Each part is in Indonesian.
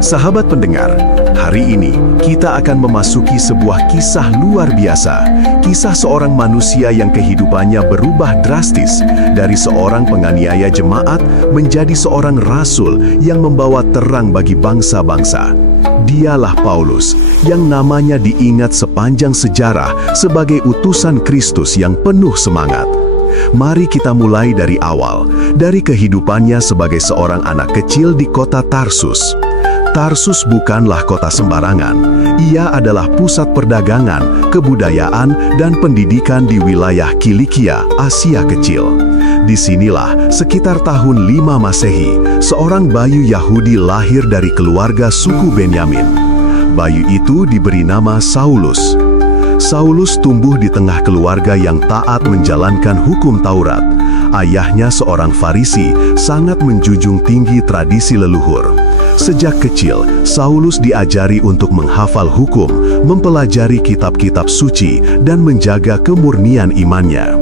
Sahabat pendengar, hari ini kita akan memasuki sebuah kisah luar biasa. Kisah seorang manusia yang kehidupannya berubah drastis dari seorang penganiaya jemaat menjadi seorang rasul yang membawa terang bagi bangsa-bangsa. Dialah Paulus, yang namanya diingat sepanjang sejarah sebagai utusan Kristus yang penuh semangat. Mari kita mulai dari awal, dari kehidupannya sebagai seorang anak kecil di kota Tarsus. Tarsus bukanlah kota sembarangan. Ia adalah pusat perdagangan, kebudayaan, dan pendidikan di wilayah Kilikia, Asia Kecil. Disinilah, sekitar tahun 5 Masehi, seorang bayi Yahudi lahir dari keluarga suku Benyamin. Bayi itu diberi nama Saulus. Saulus tumbuh di tengah keluarga yang taat menjalankan hukum Taurat. Ayahnya seorang Farisi, sangat menjunjung tinggi tradisi leluhur. Sejak kecil, Saulus diajari untuk menghafal hukum, mempelajari kitab-kitab suci, dan menjaga kemurnian imannya.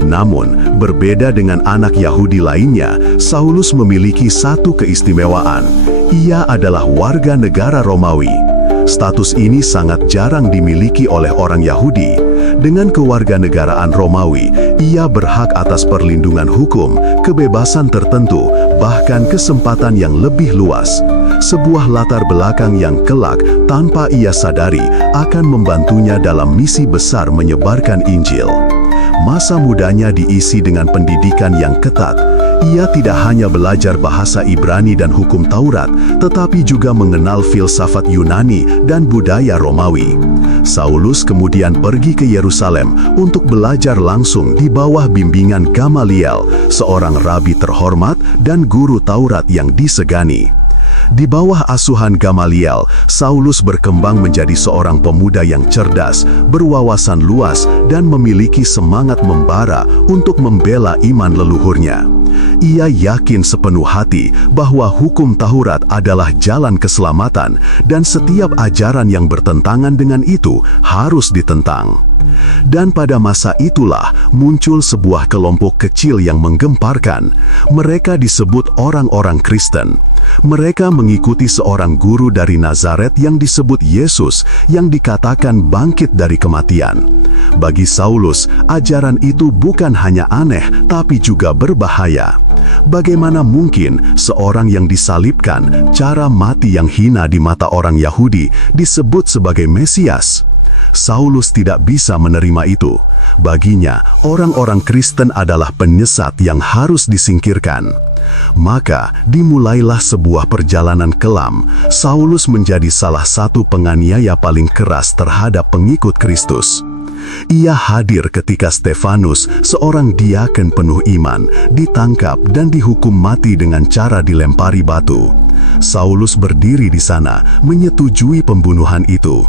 Namun, berbeda dengan anak Yahudi lainnya, Saulus memiliki satu keistimewaan. Ia adalah warga negara Romawi. Status ini sangat jarang dimiliki oleh orang Yahudi. Dengan kewarganegaraan Romawi, ia berhak atas perlindungan hukum, kebebasan tertentu, bahkan kesempatan yang lebih luas. Sebuah latar belakang yang kelak tanpa ia sadari akan membantunya dalam misi besar menyebarkan Injil. Masa mudanya diisi dengan pendidikan yang ketat. Ia tidak hanya belajar bahasa Ibrani dan hukum Taurat, tetapi juga mengenal filsafat Yunani dan budaya Romawi. Saulus kemudian pergi ke Yerusalem untuk belajar langsung di bawah bimbingan Gamaliel, seorang rabi terhormat dan guru Taurat yang disegani. Di bawah asuhan Gamaliel, Saulus berkembang menjadi seorang pemuda yang cerdas, berwawasan luas, dan memiliki semangat membara untuk membela iman leluhurnya. Ia yakin sepenuh hati bahwa hukum Taurat adalah jalan keselamatan, dan setiap ajaran yang bertentangan dengan itu harus ditentang. Dan pada masa itulah muncul sebuah kelompok kecil yang menggemparkan. Mereka disebut orang-orang Kristen. Mereka mengikuti seorang guru dari Nazaret yang disebut Yesus, yang dikatakan bangkit dari kematian. Bagi Saulus, ajaran itu bukan hanya aneh, tapi juga berbahaya. Bagaimana mungkin seorang yang disalibkan, cara mati yang hina di mata orang Yahudi, disebut sebagai Mesias? Saulus tidak bisa menerima itu. Baginya, orang-orang Kristen adalah penyesat yang harus disingkirkan. Maka dimulailah sebuah perjalanan kelam. Saulus menjadi salah satu penganiaya paling keras terhadap pengikut Kristus. Ia hadir ketika Stefanus, seorang diaken penuh iman, ditangkap dan dihukum mati dengan cara dilempari batu. Saulus berdiri di sana, menyetujui pembunuhan itu.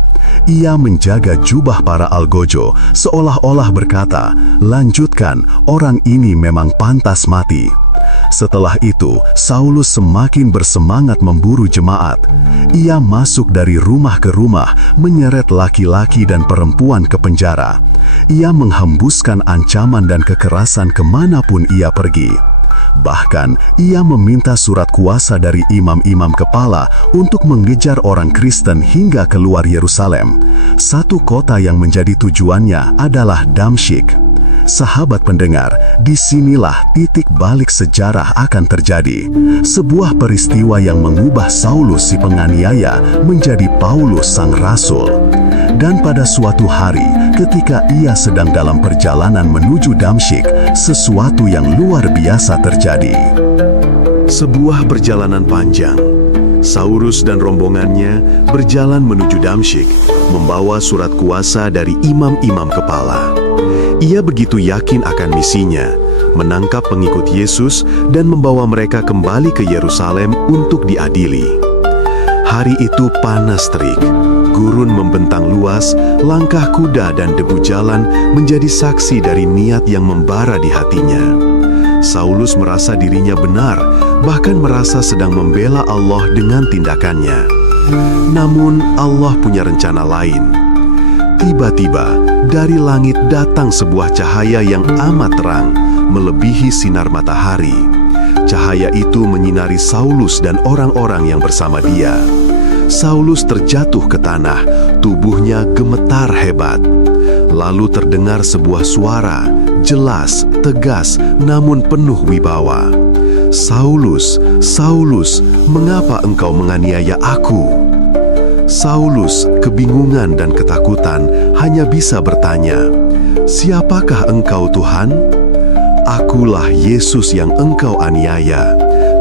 Ia menjaga jubah para algojo, seolah-olah berkata, "Lanjutkan, orang ini memang pantas mati." Setelah itu, Saulus semakin bersemangat memburu jemaat. Ia masuk dari rumah ke rumah, menyeret laki-laki dan perempuan ke penjara. Ia menghembuskan ancaman dan kekerasan kemanapun ia pergi. Bahkan, ia meminta surat kuasa dari imam-imam kepala untuk mengejar orang Kristen hingga keluar Yerusalem. Satu kota yang menjadi tujuannya adalah Damsyik. Sahabat pendengar, disinilah titik balik sejarah akan terjadi. Sebuah peristiwa yang mengubah Saulus si penganiaya menjadi Paulus sang rasul. Dan pada suatu hari, ketika ia sedang dalam perjalanan menuju Damsyik, sesuatu yang luar biasa terjadi. Sebuah perjalanan panjang. Saulus dan rombongannya berjalan menuju Damsyik, membawa surat kuasa dari imam-imam kepala. Ia begitu yakin akan misinya, menangkap pengikut Yesus dan membawa mereka kembali ke Yerusalem untuk diadili. Hari itu panas terik, gurun membentang luas, langkah kuda dan debu jalan menjadi saksi dari niat yang membara di hatinya. Saulus merasa dirinya benar, bahkan merasa sedang membela Allah dengan tindakannya. Namun Allah punya rencana lain. Tiba-tiba, dari langit datang sebuah cahaya yang amat terang, melebihi sinar matahari. Cahaya itu menyinari Saulus dan orang-orang yang bersama dia. Saulus terjatuh ke tanah, tubuhnya gemetar hebat. Lalu terdengar sebuah suara, jelas, tegas, namun penuh wibawa. "Saulus, Saulus, mengapa engkau menganiaya aku?" Saulus, kebingungan dan ketakutan, hanya bisa bertanya, "Siapakah engkau, Tuhan?" "Akulah Yesus yang engkau aniaya.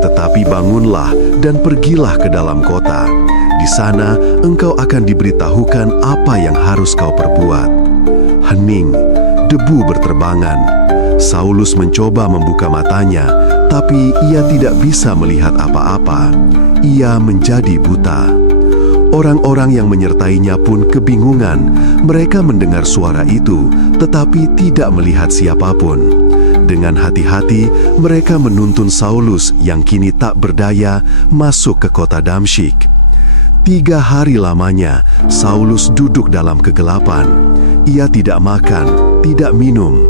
Tetapi bangunlah dan pergilah ke dalam kota. Di sana engkau akan diberitahukan apa yang harus kau perbuat." Hening, debu berterbangan. Saulus mencoba membuka matanya, tapi ia tidak bisa melihat apa-apa. Ia menjadi buta. Orang-orang yang menyertainya pun kebingungan. Mereka mendengar suara itu, tetapi tidak melihat siapapun. Dengan hati-hati, mereka menuntun Saulus yang kini tak berdaya masuk ke kota Damsyik. 3 hari lamanya, Saulus duduk dalam kegelapan. Ia tidak makan, tidak minum.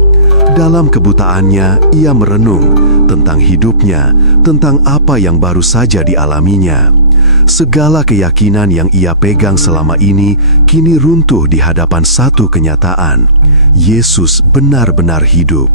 Dalam kebutaannya, ia merenung tentang hidupnya, tentang apa yang baru saja dialaminya. Segala keyakinan yang ia pegang selama ini kini runtuh di hadapan satu kenyataan: Yesus benar-benar hidup.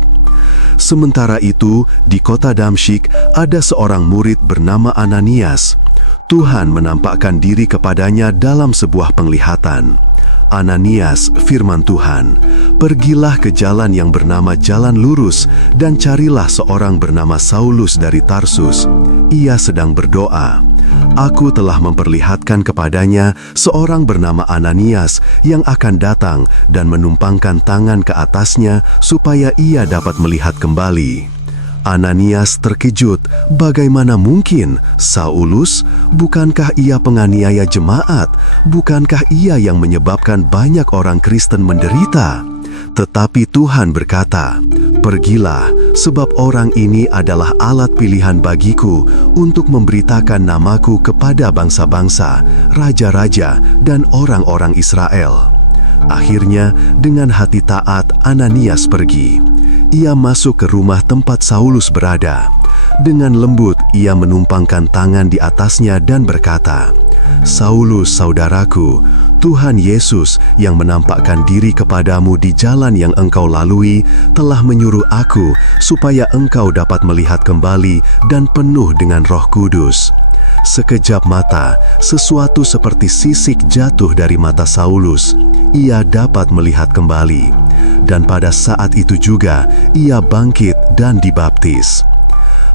Sementara itu, di kota Damsyik ada seorang murid bernama Ananias. Tuhan menampakkan diri kepadanya dalam sebuah penglihatan. "Ananias," firman Tuhan, "pergilah ke jalan yang bernama Jalan Lurus dan carilah seorang bernama Saulus dari Tarsus. Ia sedang berdoa. Aku telah memperlihatkan kepadanya seorang bernama Ananias yang akan datang dan menumpangkan tangan ke atasnya supaya ia dapat melihat kembali." Ananias terkejut. Bagaimana mungkin? Saulus? Bukankah ia penganiaya jemaat? Bukankah ia yang menyebabkan banyak orang Kristen menderita? Tetapi Tuhan berkata, "Pergilah, sebab orang ini adalah alat pilihan bagiku untuk memberitakan namaku kepada bangsa-bangsa, raja-raja, dan orang-orang Israel." Akhirnya, dengan hati taat, Ananias pergi. Ia masuk ke rumah tempat Saulus berada. Dengan lembut, ia menumpangkan tangan di atasnya dan berkata, "Saulus, saudaraku, Tuhan Yesus yang menampakkan diri kepadamu di jalan yang engkau lalui telah menyuruh aku supaya engkau dapat melihat kembali dan penuh dengan Roh Kudus." Sekejap mata, sesuatu seperti sisik jatuh dari mata Saulus. Ia dapat melihat kembali. Dan pada saat itu juga, ia bangkit dan dibaptis.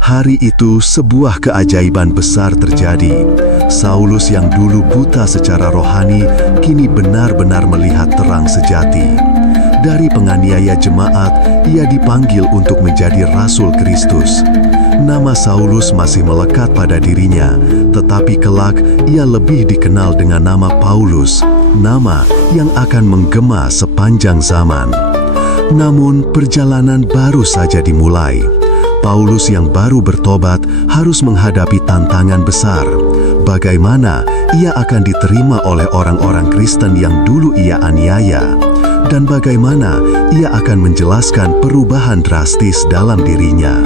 Hari itu sebuah keajaiban besar terjadi. Saulus yang dulu buta secara rohani, kini benar-benar melihat terang sejati. Dari penganiaya jemaat, ia dipanggil untuk menjadi Rasul Kristus. Nama Saulus masih melekat pada dirinya, tetapi kelak ia lebih dikenal dengan nama Paulus, nama yang akan menggema sepanjang zaman. Namun perjalanan baru saja dimulai. Paulus yang baru bertobat harus menghadapi tantangan besar. Bagaimana ia akan diterima oleh orang-orang Kristen yang dulu ia aniaya? Dan bagaimana ia akan menjelaskan perubahan drastis dalam dirinya?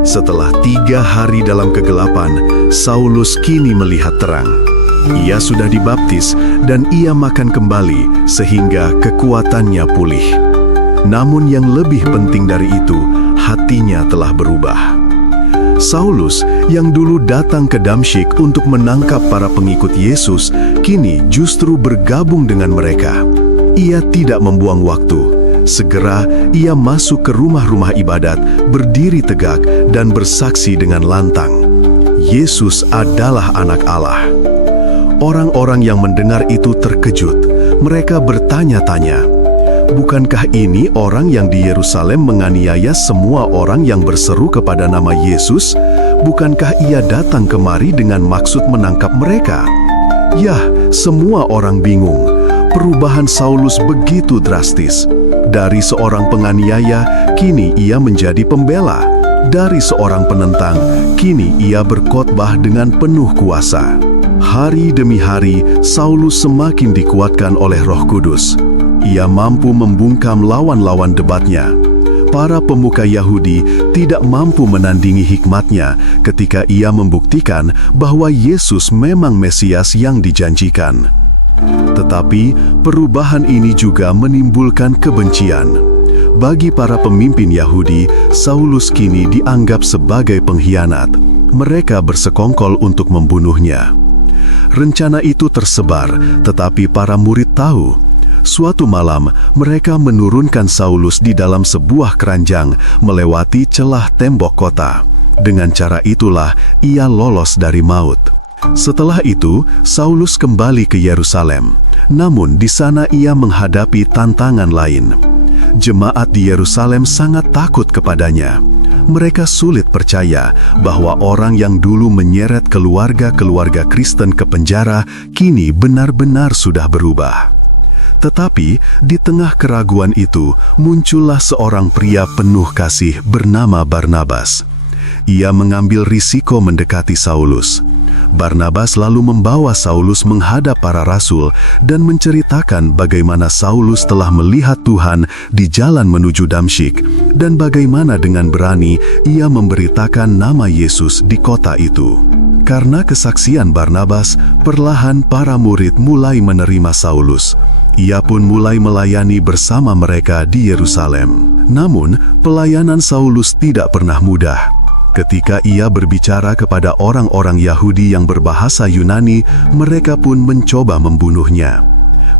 Setelah 3 hari dalam kegelapan, Saulus kini melihat terang. Ia sudah dibaptis dan ia makan kembali sehingga kekuatannya pulih. Namun yang lebih penting dari itu, hatinya telah berubah. Saulus yang dulu datang ke Damsyik untuk menangkap para pengikut Yesus, kini justru bergabung dengan mereka. Ia tidak membuang waktu. Segera ia masuk ke rumah-rumah ibadat, berdiri tegak dan bersaksi dengan lantang, "Yesus adalah Anak Allah." Orang-orang yang mendengar itu terkejut. Mereka bertanya-tanya, "Bukankah ini orang yang di Yerusalem menganiaya semua orang yang berseru kepada nama Yesus? Bukankah ia datang kemari dengan maksud menangkap mereka?" Yah, semua orang bingung. Perubahan Saulus begitu drastis. Dari seorang penganiaya, kini ia menjadi pembela. Dari seorang penentang, kini ia berkhotbah dengan penuh kuasa. Hari demi hari, Saulus semakin dikuatkan oleh Roh Kudus. Ia mampu membungkam lawan-lawan debatnya. para pemuka Yahudi tidak mampu menandingi hikmatnya ketika ia membuktikan bahwa Yesus memang Mesias yang dijanjikan. Tetapi perubahan ini juga menimbulkan kebencian. Bagi para pemimpin Yahudi, Saulus kini dianggap sebagai pengkhianat. Mereka bersekongkol untuk membunuhnya. Rencana itu tersebar, tetapi para murid tahu. Suatu malam, mereka menurunkan Saulus di dalam sebuah keranjang melewati celah tembok kota. Dengan cara itulah ia lolos dari maut. Setelah itu, Saulus kembali ke Yerusalem. Namun di sana ia menghadapi tantangan lain. Jemaat di Yerusalem sangat takut kepadanya. Mereka sulit percaya bahwa orang yang dulu menyeret keluarga-keluarga Kristen ke penjara kini benar-benar sudah berubah. Tetapi di tengah keraguan itu muncullah seorang pria penuh kasih bernama Barnabas. Ia mengambil risiko mendekati Saulus. Barnabas lalu membawa Saulus menghadap para rasul dan menceritakan bagaimana Saulus telah melihat Tuhan di jalan menuju Damsyik dan bagaimana dengan berani ia memberitakan nama Yesus di kota itu. Karena kesaksian Barnabas, perlahan para murid mulai menerima Saulus. Ia pun mulai melayani bersama mereka di Yerusalem. Namun, pelayanan Saulus tidak pernah mudah. Ketika ia berbicara kepada orang-orang Yahudi yang berbahasa Yunani, mereka pun mencoba membunuhnya.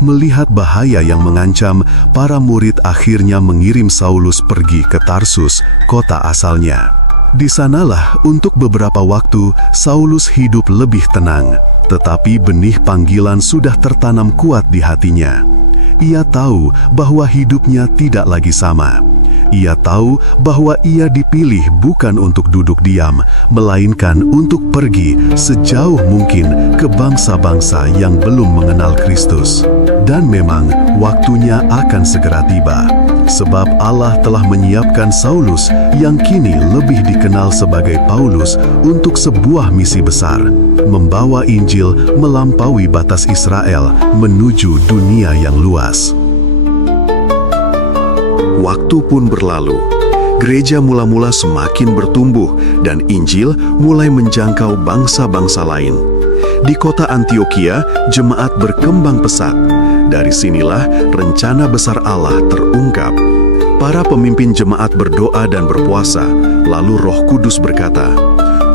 Melihat bahaya yang mengancam, para murid akhirnya mengirim Saulus pergi ke Tarsus, kota asalnya. Di sanalah untuk beberapa waktu Saulus hidup lebih tenang, tetapi benih panggilan sudah tertanam kuat di hatinya. Ia tahu bahwa hidupnya tidak lagi sama. Ia tahu bahwa ia dipilih bukan untuk duduk diam, melainkan untuk pergi sejauh mungkin ke bangsa-bangsa yang belum mengenal Kristus. Dan memang waktunya akan segera tiba, sebab Allah telah menyiapkan Saulus yang kini lebih dikenal sebagai Paulus untuk sebuah misi besar, membawa Injil melampaui batas Israel menuju dunia yang luas. Waktu pun berlalu. Gereja mula-mula semakin bertumbuh dan Injil mulai menjangkau bangsa-bangsa lain. Di kota Antiokhia, jemaat berkembang pesat. Dari sinilah rencana besar Allah terungkap. Para pemimpin jemaat berdoa dan berpuasa, lalu Roh Kudus berkata,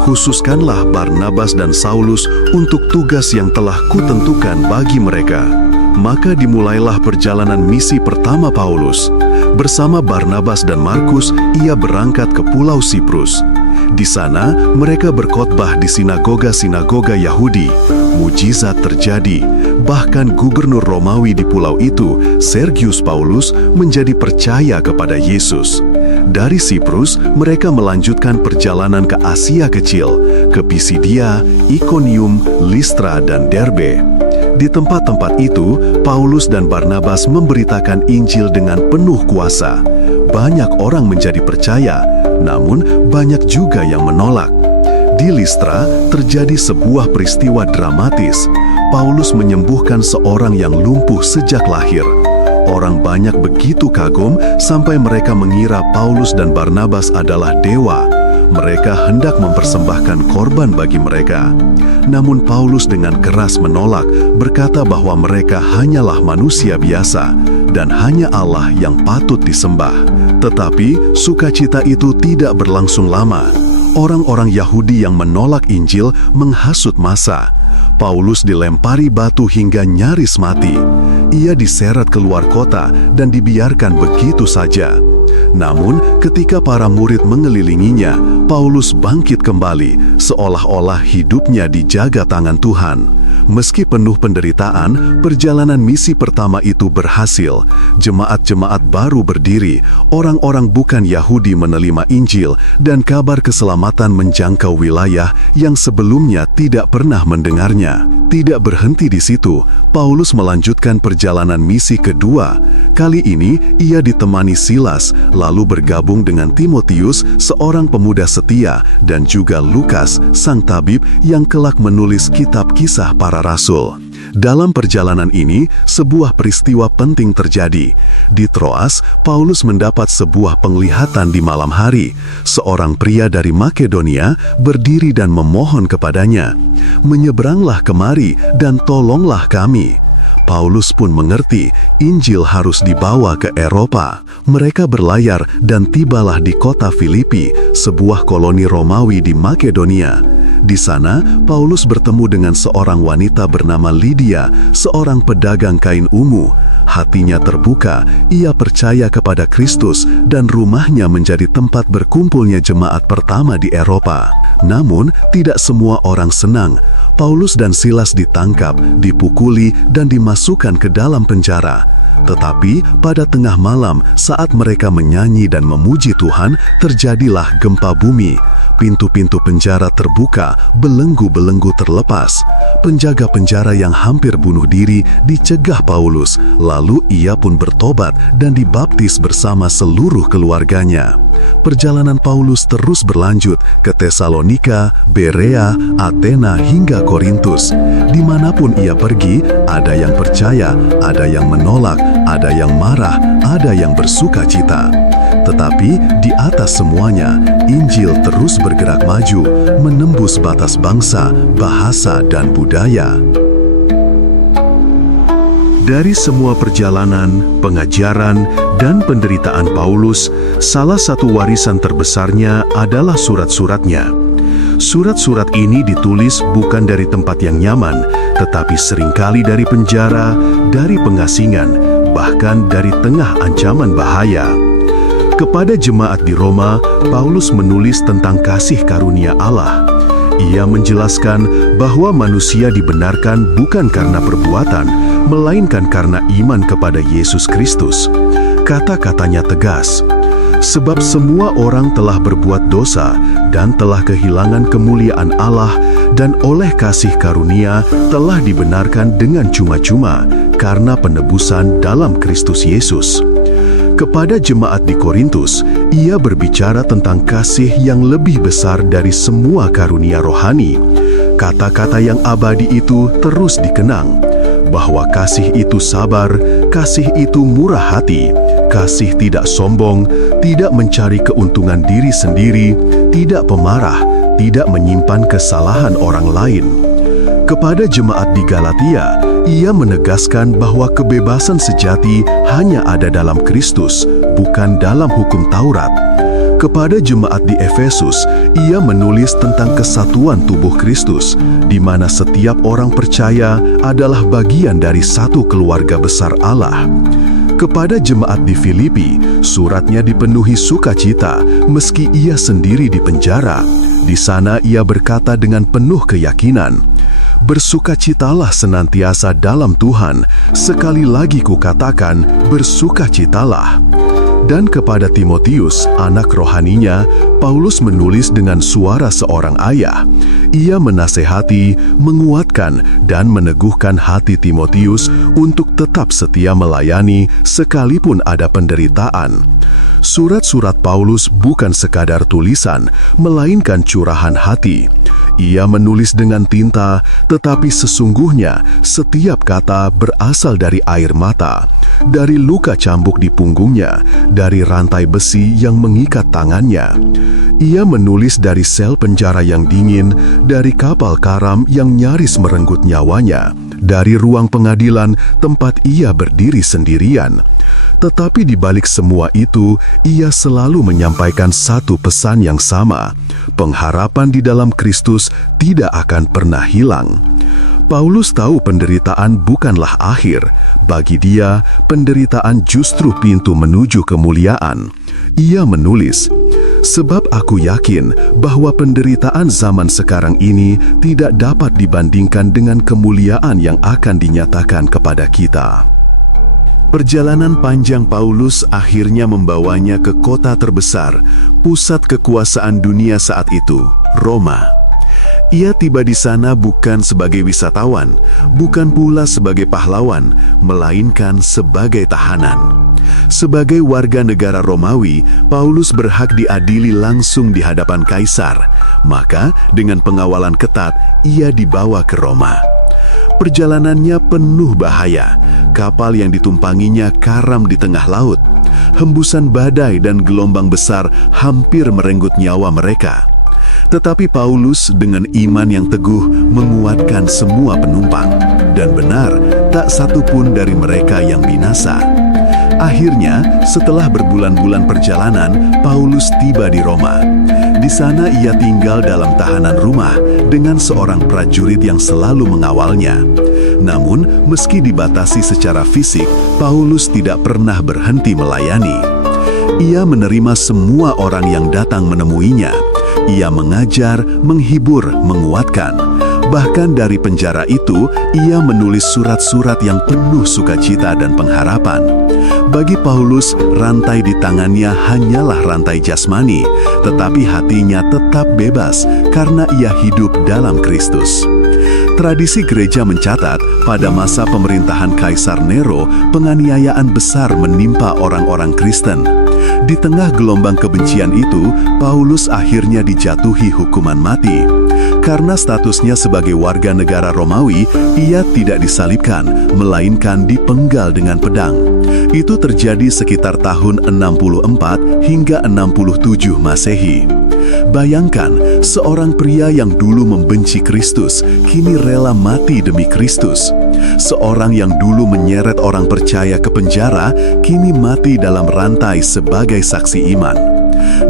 "Khususkanlah Barnabas dan Saulus untuk tugas yang telah kutentukan bagi mereka." Maka dimulailah perjalanan misi pertama Paulus. Bersama Barnabas dan Markus, ia berangkat ke Pulau Siprus. Di sana, mereka berkhotbah di sinagoga-sinagoga Yahudi. Mujizat terjadi. Bahkan gubernur Romawi di pulau itu, Sergius Paulus, menjadi percaya kepada Yesus. Dari Siprus, mereka melanjutkan perjalanan ke Asia Kecil, ke Pisidia, Ikonium, Listra, dan Derbe. Di tempat-tempat itu, Paulus dan Barnabas memberitakan Injil dengan penuh kuasa. Banyak orang menjadi percaya, namun banyak juga yang menolak. Di Listra, terjadi sebuah peristiwa dramatis. Paulus menyembuhkan seorang yang lumpuh sejak lahir. Orang banyak begitu kagum sampai mereka mengira Paulus dan Barnabas adalah dewa. Mereka hendak mempersembahkan korban bagi mereka. Namun Paulus dengan keras menolak, berkata bahwa mereka hanyalah manusia biasa dan hanya Allah yang patut disembah. Tetapi sukacita itu tidak berlangsung lama. Orang-orang Yahudi yang menolak Injil menghasut massa. Paulus dilempari batu hingga nyaris mati. Ia diseret keluar kota dan dibiarkan begitu saja. Namun, ketika para murid mengelilinginya, Paulus bangkit kembali, seolah-olah hidupnya dijaga tangan Tuhan. Meski penuh penderitaan, perjalanan misi pertama itu berhasil. Jemaat-jemaat baru berdiri, orang-orang bukan Yahudi menerima Injil, dan kabar keselamatan menjangkau wilayah yang sebelumnya tidak pernah mendengarnya. Tidak berhenti di situ, Paulus melanjutkan perjalanan misi kedua. Kali ini, ia ditemani Silas, lalu bergabung dengan Timotius, seorang pemuda setia, dan juga Lukas, sang tabib yang kelak menulis kitab kisah para rasul. Dalam perjalanan ini, sebuah peristiwa penting terjadi. Di Troas, Paulus mendapat sebuah penglihatan di malam hari. Seorang pria dari Makedonia berdiri dan memohon kepadanya, "Menyeberanglah kemari dan tolonglah kami." Paulus pun mengerti Injil harus dibawa ke Eropa. Mereka berlayar dan tibalah di kota Filipi, sebuah koloni Romawi di Makedonia. Di sana, Paulus bertemu dengan seorang wanita bernama Lydia, seorang pedagang kain ungu. Hatinya terbuka, ia percaya kepada Kristus dan rumahnya menjadi tempat berkumpulnya jemaat pertama di Eropa. Namun, tidak semua orang senang. Paulus dan Silas ditangkap, dipukuli, dan dimasukkan ke dalam penjara. Tetapi pada tengah malam, saat mereka menyanyi dan memuji Tuhan, terjadilah gempa bumi. Pintu-pintu penjara terbuka, belenggu-belenggu terlepas. Penjaga penjara yang hampir bunuh diri dicegah Paulus, lalu ia pun bertobat dan dibaptis bersama seluruh keluarganya. Perjalanan Paulus terus berlanjut ke Tesalonika, Berea, Athena hingga Korintus. Dimanapun ia pergi, ada yang percaya, ada yang menolak, ada yang marah, ada yang bersuka cita. Tetapi di atas semuanya, Injil terus bergerak maju, menembus batas bangsa, bahasa, dan budaya. Dari semua perjalanan, pengajaran, dan penderitaan Paulus, salah satu warisan terbesarnya adalah surat-suratnya. Surat-surat ini ditulis bukan dari tempat yang nyaman, tetapi seringkali dari penjara, dari pengasingan, bahkan dari tengah ancaman bahaya. Kepada jemaat di Roma, Paulus menulis tentang kasih karunia Allah. Ia menjelaskan bahwa manusia dibenarkan bukan karena perbuatan, melainkan karena iman kepada Yesus Kristus. Kata-katanya tegas, "Sebab semua orang telah berbuat dosa dan telah kehilangan kemuliaan Allah, dan oleh kasih karunia telah dibenarkan dengan cuma-cuma karena penebusan dalam Kristus Yesus." Kepada jemaat di Korintus, ia berbicara tentang kasih yang lebih besar dari semua karunia rohani. Kata-kata yang abadi itu terus dikenang, bahwa kasih itu sabar, kasih itu murah hati, kasih tidak sombong, tidak mencari keuntungan diri sendiri, tidak pemarah, tidak menyimpan kesalahan orang lain. Kepada jemaat di Galatia, ia menegaskan bahwa kebebasan sejati hanya ada dalam Kristus, bukan dalam hukum Taurat. Kepada jemaat di Efesus, ia menulis tentang kesatuan tubuh Kristus, di mana setiap orang percaya adalah bagian dari satu keluarga besar Allah. Kepada jemaat di Filipi, suratnya dipenuhi sukacita, meski ia sendiri di penjara. Di sana ia berkata dengan penuh keyakinan, "Bersukacitalah senantiasa dalam Tuhan, sekali lagi kukatakan, bersukacitalah." Dan kepada Timotius, anak rohaninya, Paulus menulis dengan suara seorang ayah. Ia menasehati, menguatkan, dan meneguhkan hati Timotius untuk tetap setia melayani sekalipun ada penderitaan. Surat-surat Paulus bukan sekadar tulisan, melainkan curahan hati. Ia menulis dengan tinta, tetapi sesungguhnya setiap kata berasal dari air mata, dari luka cambuk di punggungnya, dari rantai besi yang mengikat tangannya. Ia menulis dari sel penjara yang dingin, dari kapal karam yang nyaris merenggut nyawanya, dari ruang pengadilan tempat ia berdiri sendirian. Tetapi di balik semua itu, ia selalu menyampaikan satu pesan yang sama: pengharapan di dalam Kristus tidak akan pernah hilang. Paulus tahu penderitaan bukanlah akhir. Bagi dia, penderitaan justru pintu menuju kemuliaan. Ia menulis, "Sebab aku yakin bahwa penderitaan zaman sekarang ini tidak dapat dibandingkan dengan kemuliaan yang akan dinyatakan kepada kita." Perjalanan panjang Paulus akhirnya membawanya ke kota terbesar, pusat kekuasaan dunia saat itu, Roma. Ia tiba di sana bukan sebagai wisatawan, bukan pula sebagai pahlawan, melainkan sebagai tahanan. Sebagai warga negara Romawi, Paulus berhak diadili langsung di hadapan kaisar. Maka, dengan pengawalan ketat, ia dibawa ke Roma. Perjalanannya penuh bahaya. Kapal yang ditumpanginya karam di tengah laut. Hembusan badai dan gelombang besar hampir merenggut nyawa mereka. Tetapi Paulus dengan iman yang teguh menguatkan semua penumpang. Dan benar, tak satu pun dari mereka yang binasa. Akhirnya, setelah berbulan-bulan perjalanan, Paulus tiba di Roma. Di sana ia tinggal dalam tahanan rumah dengan seorang prajurit yang selalu mengawalnya. Namun, meski dibatasi secara fisik, Paulus tidak pernah berhenti melayani. Ia menerima semua orang yang datang menemuinya. Ia mengajar, menghibur, menguatkan. Bahkan dari penjara itu, ia menulis surat-surat yang penuh sukacita dan pengharapan. Bagi Paulus, rantai di tangannya hanyalah rantai jasmani, tetapi hatinya tetap bebas karena ia hidup dalam Kristus. Tradisi gereja mencatat, pada masa pemerintahan Kaisar Nero, penganiayaan besar menimpa orang-orang Kristen. Di tengah gelombang kebencian itu, Paulus akhirnya dijatuhi hukuman mati. Karena statusnya sebagai warga negara Romawi, ia tidak disalibkan, melainkan dipenggal dengan pedang. Itu terjadi sekitar tahun 64 hingga 67 Masehi. Bayangkan, seorang pria yang dulu membenci Kristus, kini rela mati demi Kristus. Seorang yang dulu menyeret orang percaya ke penjara, kini mati dalam rantai sebagai saksi iman.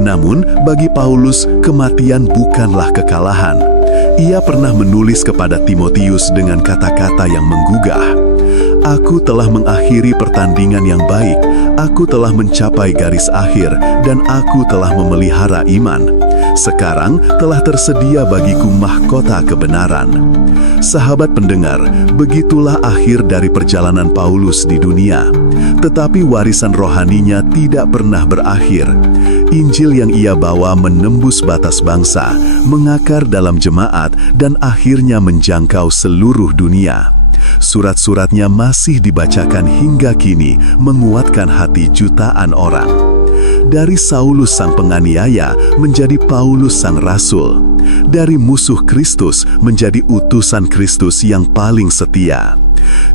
Namun, bagi Paulus, kematian bukanlah kekalahan. Ia pernah menulis kepada Timotius dengan kata-kata yang menggugah. Aku telah mengakhiri pertandingan yang baik, aku telah mencapai garis akhir, dan aku telah memelihara iman. Sekarang telah tersedia bagiku mahkota kebenaran. Sahabat pendengar, begitulah akhir dari perjalanan Paulus di dunia. Tetapi warisan rohaninya tidak pernah berakhir. Injil yang ia bawa menembus batas bangsa, mengakar dalam jemaat, dan akhirnya menjangkau seluruh dunia. Surat-suratnya masih dibacakan hingga kini, menguatkan hati jutaan orang. Dari Saulus sang penganiaya menjadi Paulus sang rasul. Dari musuh Kristus menjadi utusan Kristus yang paling setia.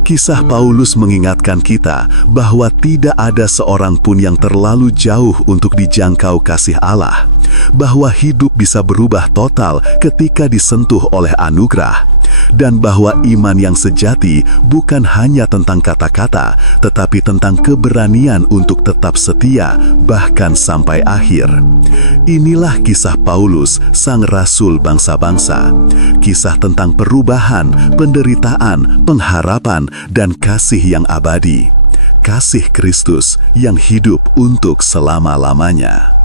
Kisah Paulus mengingatkan kita bahwa tidak ada seorang pun yang terlalu jauh untuk dijangkau kasih Allah, bahwa hidup bisa berubah total ketika disentuh oleh anugerah, dan bahwa iman yang sejati bukan hanya tentang kata-kata, tetapi tentang keberanian untuk tetap setia, bahkan sampai akhir. Inilah kisah Paulus, sang rasul bangsa-bangsa. Kisah tentang perubahan, penderitaan, pengharapan, dan kasih yang abadi. Kasih Kristus yang hidup untuk selama-lamanya.